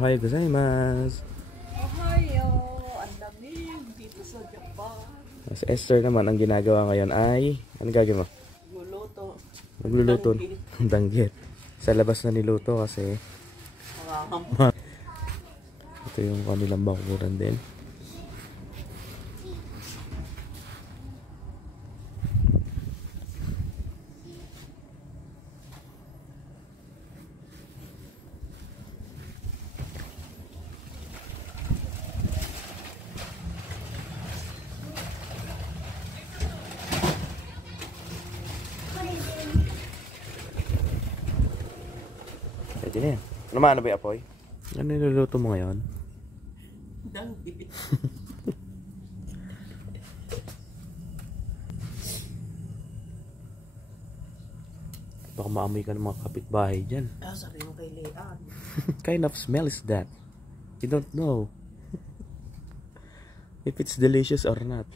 Ohayo gozaimasu. Ohayo, ang lamig dito sa Japan. Si Esther naman, ang ginagawa ngayon ay, ano gagawin mo? Luluto. Magluluto ng danggit. Sa labas na niluto kasi ito yung kanilang bakuran din. Pwede na yan. Ano ba yung apoy? Ano niluluto mo ngayon? danggit. Baka maamoy ka ng mga kapitbahay dyan. Sabi mo kay Leanne. Kind of smell is that? You don't know if it's delicious or not.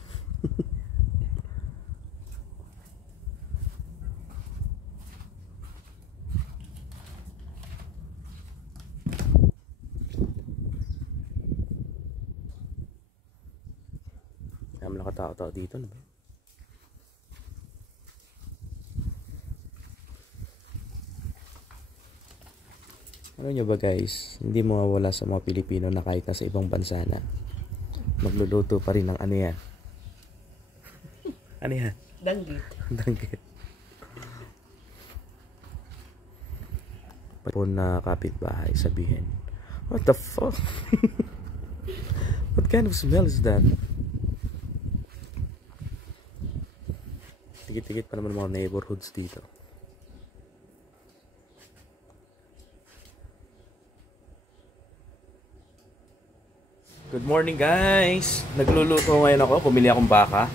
Kaya nakatao-tao dito na ba? Ano nyo ba guys, hindi mawawala sa mga Pilipino na kahit nasa ibang bansa na magluluto pa rin ng ano yan? Ano yan? Danggit. Danggit. Po na kapitbahay sabihin, what the fuck? What kind of smell is that? Tikit-tikit pa naman mga neighborhoods dito. Good morning guys! Nagluluto ngayon ako, pumili akong baka.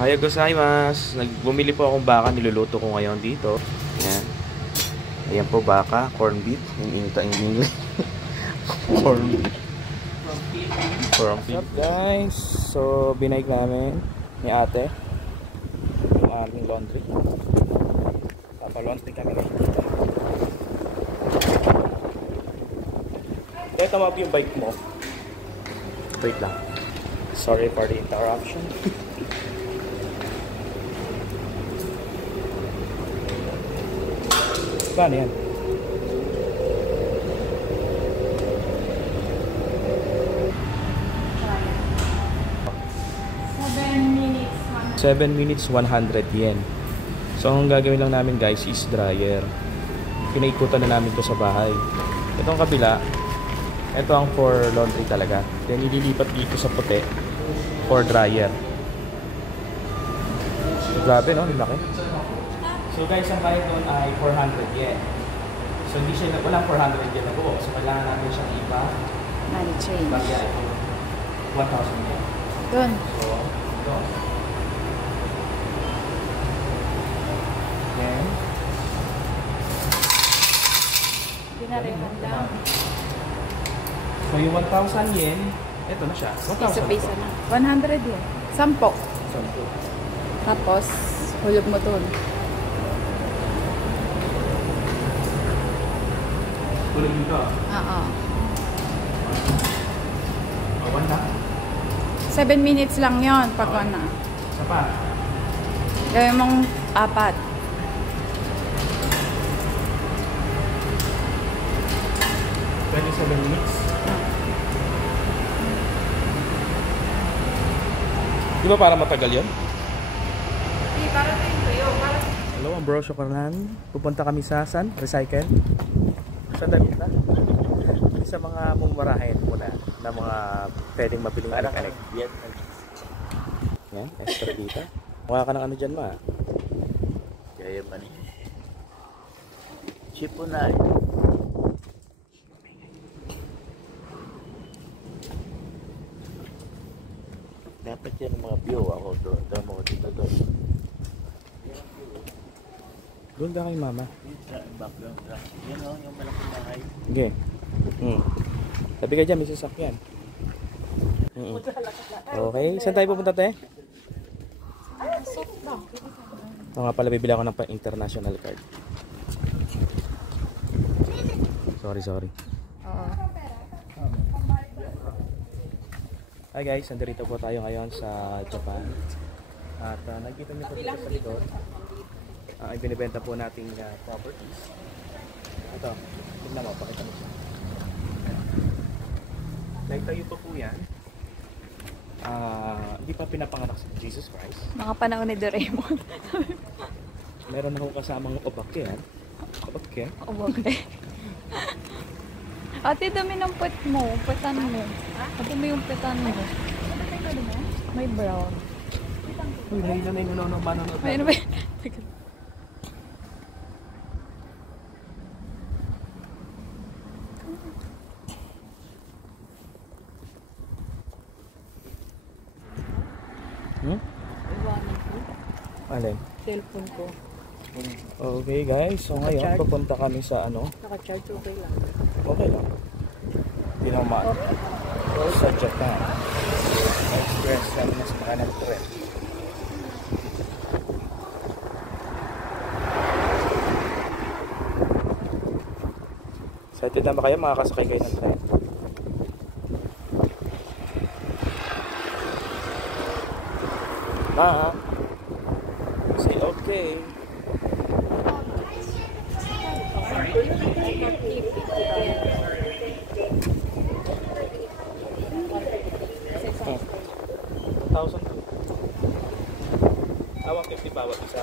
Ohayo gozaimasu! Bumili po akong baka, niluluto ko ngayon dito. Ayan. Ayan po baka, corn beef. Yung English. Corn beef. From What's up guys? So binaik namin ni ate yung aming laundry. Papalaundry kami ngayon dito. Kaya tawag yung bike mo. Wait lang. Sorry for the interruption. Paano yan? 7 minutes 100 yen. So ang gagawin lang namin guys is dryer. Pinaikutan na namin to sa bahay. Itong kabila, ito ang for laundry talaga. Then ililipat dito sa puti for dryer. Grabe no, laki. So guys, ang bayad doon ay 400 yen. So hindi siya, walang 400 yen na buo. So kailangan natin siyang iba. Money change. Bagay ito. 1,000 yen. Doon. So, ito. Then, Dinarehan lang. so yung 1,000 yen, ito na siya. 1,000. Isa-isa na. 100 yun. 10. Tapos, hulog mo doon. Tulad dito. Oo. Awan na. 7 minutes lang yon pag na. Isa pa. Gawin mong 4. 27 minutes. Di ba para matagal yun? Hindi, para ito yung tuyo. Hello, ang bro Shokaran. Pupunta kami sa San? Recycle? Saan tayo punta? Sa mga mumurahin muna na mga pwedeng mabiling anik-anik. Yan, extra dito. Mukha ka ng ano dyan ma? Kaya man eh. Chip po na eh. Dapat yan ang mga view ako doon. Doon mo dito doon. Doon ka kay mama. Background track. Yan o, yung malaking bahay. Okay. Sabi ka dyan, may sasakyan. Okay, saan tayo pupunta te? Ito nga pala, bibili ako ng international card. Sorry. Oo. Hi guys, nandito po tayo ngayon sa Japan. At nakikita niyo po dito sa likod. Ay binibenta po nating properties. Ito, tignan mo, pakita mo siya. Nagtayo pa po yan. Hindi pa pinapanganak si Jesus Christ. Mga panahon ni Doraemon. Meron ako kasamang obake yan. Obake? Obake. Ate, dami ng pet mo. Petan mo. Ate, mo yung petan mo. May brown. Uy, nahilan na yung manonood. May ano ba? Alin? Cellphone ko. Okay guys, so ngayon pupunta kami sa ano? Naka-charge, okay lang. Okay lang. Hindi na umaan. Sa Japan. Experience namin na sa kanan trip. Excited na ba kayo? Makakasakay kayo ng tren? Say okay. $1,000. 150 bawat isa.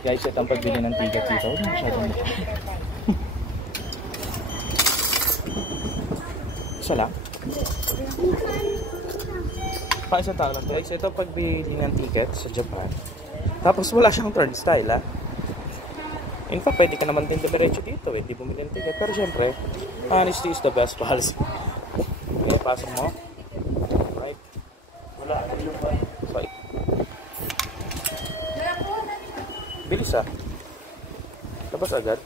Guys, ito ang pagbili ng ticket dito. Masyadong isa lang? Isang tao lang. Guys, ito ang pagbili ng ticket sa Japan. Tapos wala siyang turnstile, ha? In fact, pwede ka naman din diretso dito, hindi bumili ng ticket. Pero syempre, honesty is the best policy. Okay, pasok mo. Right? Wala. Sorry. Bilis, ha? Tapos agad.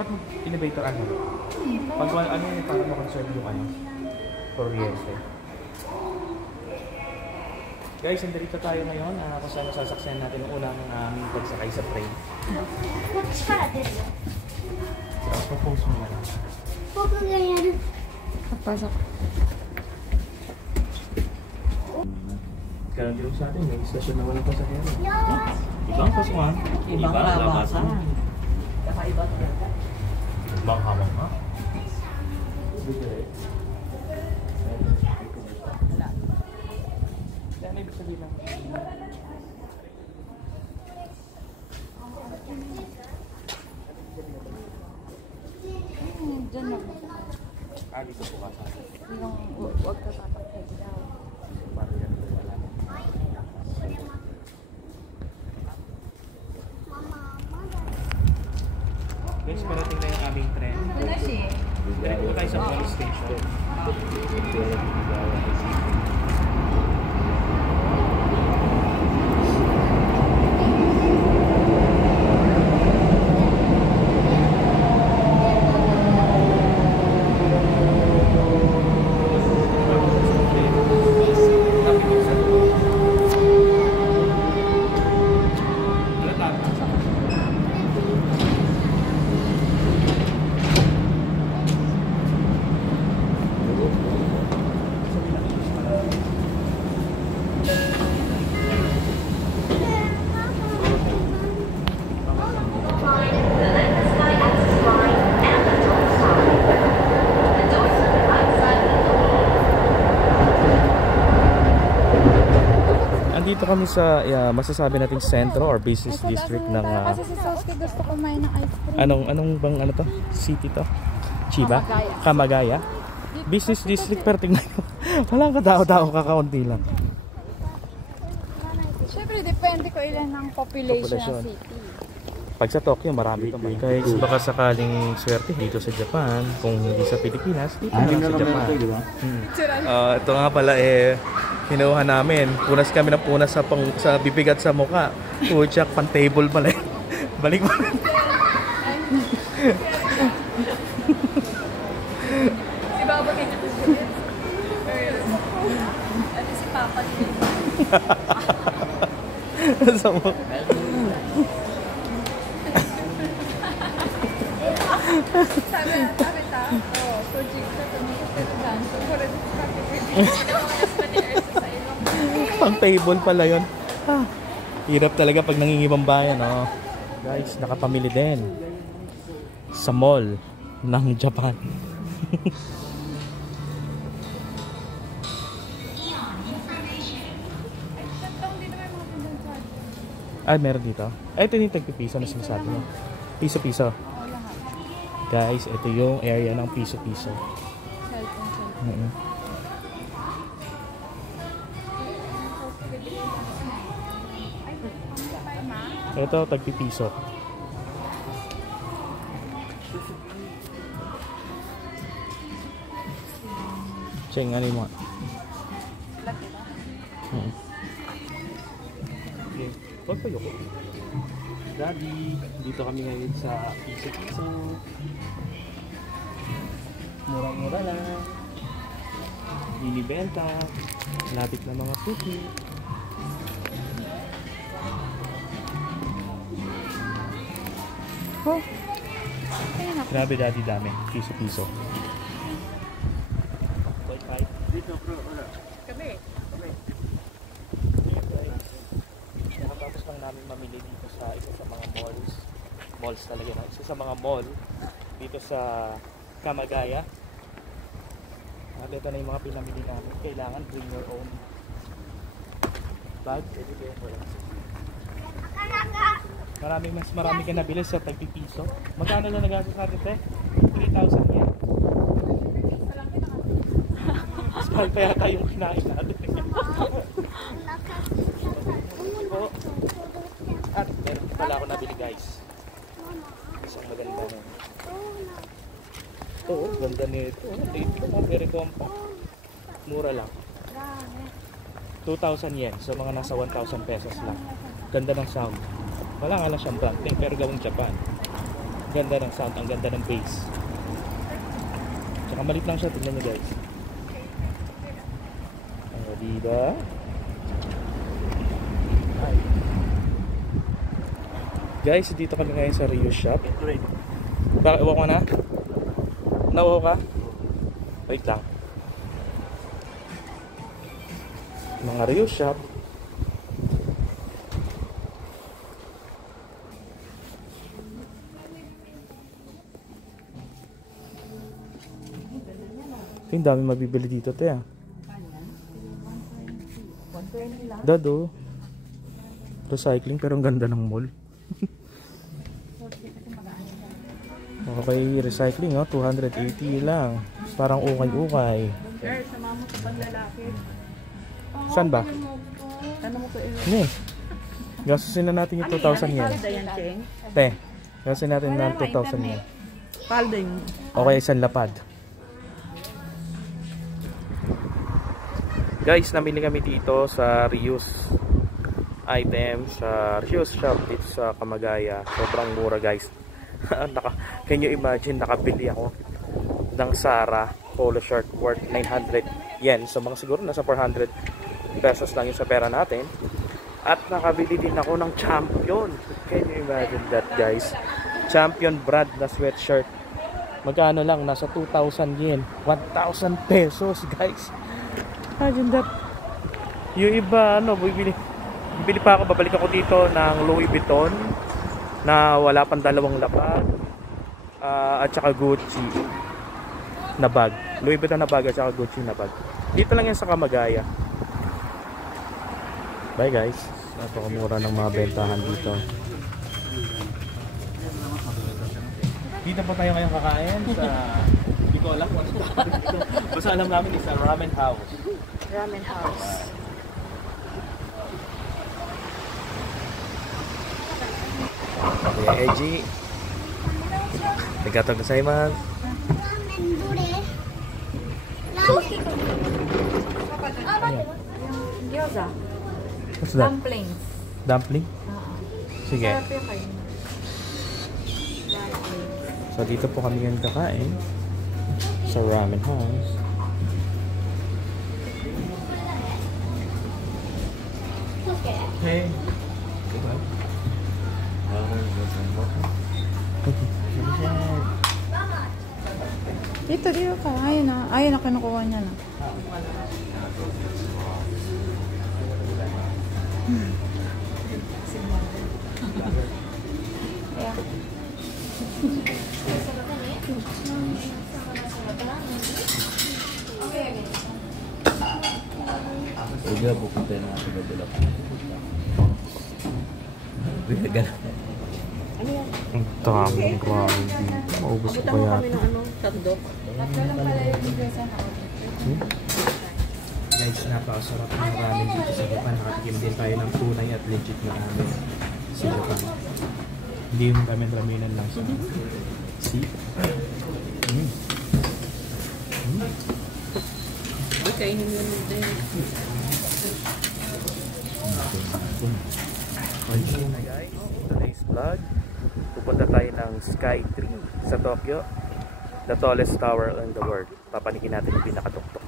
Ba't elevator ano? Pag ano yung para makonserve yung ano? Kuryente. Guys, nandito tayo ngayon kung saan masasaksihan natin ang unang pagsakay sa train. Propose mo yan. Pasok. Karoon din sa atin, may istasyon na walang pasahero. Ibang pasukan. Ibang labasan. Kakaiba talaga. Ibang habang ha? Yan ibig sabihin lang. Diyan na. Dito po ka sa akin. Huwag ka tatakay daw. Paano yan? Wala na. Guys, parating na yung aming tren. Direct po tayo sa police station. Dito kami sa masasabi nating sentro or business district ng kasi si Soski gusto kumain ng ice cream. anong bang ano to? City to? Chiba? Kamagaya? Business district pero tingnan nyo. Walang katao-tao, kakaunti lang. Siyempre depende ko ilan ang population ng city. Pag sa Tokyo marami to. Guys, baka sakaling swerte dito sa Japan, kung hindi sa Pilipinas, dito na lang sa Japan. Ito nga pala kinuha namin. Punas kami ng punas sa bibigat sa mukha. Puchak, pan table pala. Balik mo. Di ba ba ganyan ito siya? Ito si Papa din. Sama. Sabi ta, project sa tumingin sa dance. So, for Pang table pala yun. Hirap talaga pag nangingibang bayan, oh. Guys, nakapamili din sa mall ng Japan. Ay, meron dito. Ay, ito yung tagpipiso na sinasabi mo. Piso-piso. Guys, ito yung area ng piso-piso. Ito, tagpipiso. Cheng, ano yung mga? Okay. Huwag pa yoko. Daddy, dito kami ngayon sa piso-piso. Mura-mura lang. Binibenta. Lapit na mga puti. Oh. Grabe daddy, dami. Piso-piso. 0.5. Dito bro, wala. Kami. Nakatapos lang namin mamili dito sa isa sa mga malls. Malls talaga na. Isa sa mga mall dito sa Kamagaya. At ito na yung mga pinamili namin. Kailangan bring your own bag. Marami ka nabili sa tagpipiso. Magkano na nagastos natin, te? 3,000 yen. Mas mahal pa yata yung kinain natin. At meron pala ako nabili, guys. Isang maganda na. Oo, ganda nito. Dito na, very compact. Mura lang. 2,000 yen. So mga nasa 1,000 pesos lang. Ganda ng sound. Wala nga lang siyang branding pero gawang Japan. Ganda ng sound, ang ganda ng bass. Tsaka malit lang siya, tignan nyo guys. Ang diba? Ay. Guys, dito kami ngayon sa Rio Shop. Bakit uwa ko na? Nauho ka? Wait lang. Mga Rio Shop. Yung dami mabibili dito, te. Dado. Recycling pero ang ganda ng mall. Okay, recycling, oh, 280 lang. Parang ukay-ukay. Sir, sama mo sa panlalaki. Saan ba? Ano mo ko Hindi. Gastusin na natin yung 2,000 yen. yan, Cheng? Te, gastusin natin na 2,000 yen. Palda yung... Okay, isang lapad. Guys, namili kami dito sa reuse items sa reuse shop dito sa Kamagaya. Sobrang mura, guys. Can you imagine, nakabili ako ng Zara polo shirt worth 900 yen. So mga siguro nasa 400 pesos lang yung sa pera natin. At nakabili din ako ng Champion. Can you imagine that, guys? Champion brand na sweatshirt. Magkano lang? Nasa 2,000 yen. 1,000 pesos, guys. Imagine that. Yung iba, ano, bibili pa ako, babalik ako dito ng Louis Vuitton na wala pang dalawang lapad, at saka Gucci na bag. Louis Vuitton na bag at saka Gucci na bag. Dito lang yan sa Kamagaya. Bye guys. Napakamura ng mga bentahan dito. Dito pa tayo ngayon kakain sa... Hindi ko alam kung ano dito. Basta alam namin is a ramen house. Ramen house. Kuya Eji. Arigatou gozaimasu. Gyoza. What's that? Dumplings. Dumpling? Sige. Sarap yung kayo. So dito po kami ngayon kakain sa ramen house. Hey. Dito ka. Ayun na. Ayun na kinukuha niya na. Yeah. Udah pupunta na ako na bulak. Ganun. Ang daming ramen dito. Maubos ko kaya. Tandok. Guys, napakasarap ng ramen dito sa Japan. Nakatikim din tayo ng tunay at legit na ramen sa Japan. Hindi yung ramen-ramenan lang sa see? Kainin mo din. Okay na guys, today's vlog. Pupunta tayo ng Sky Tree sa Tokyo. The tallest tower in the world. Papanikin natin yung pinakatuktok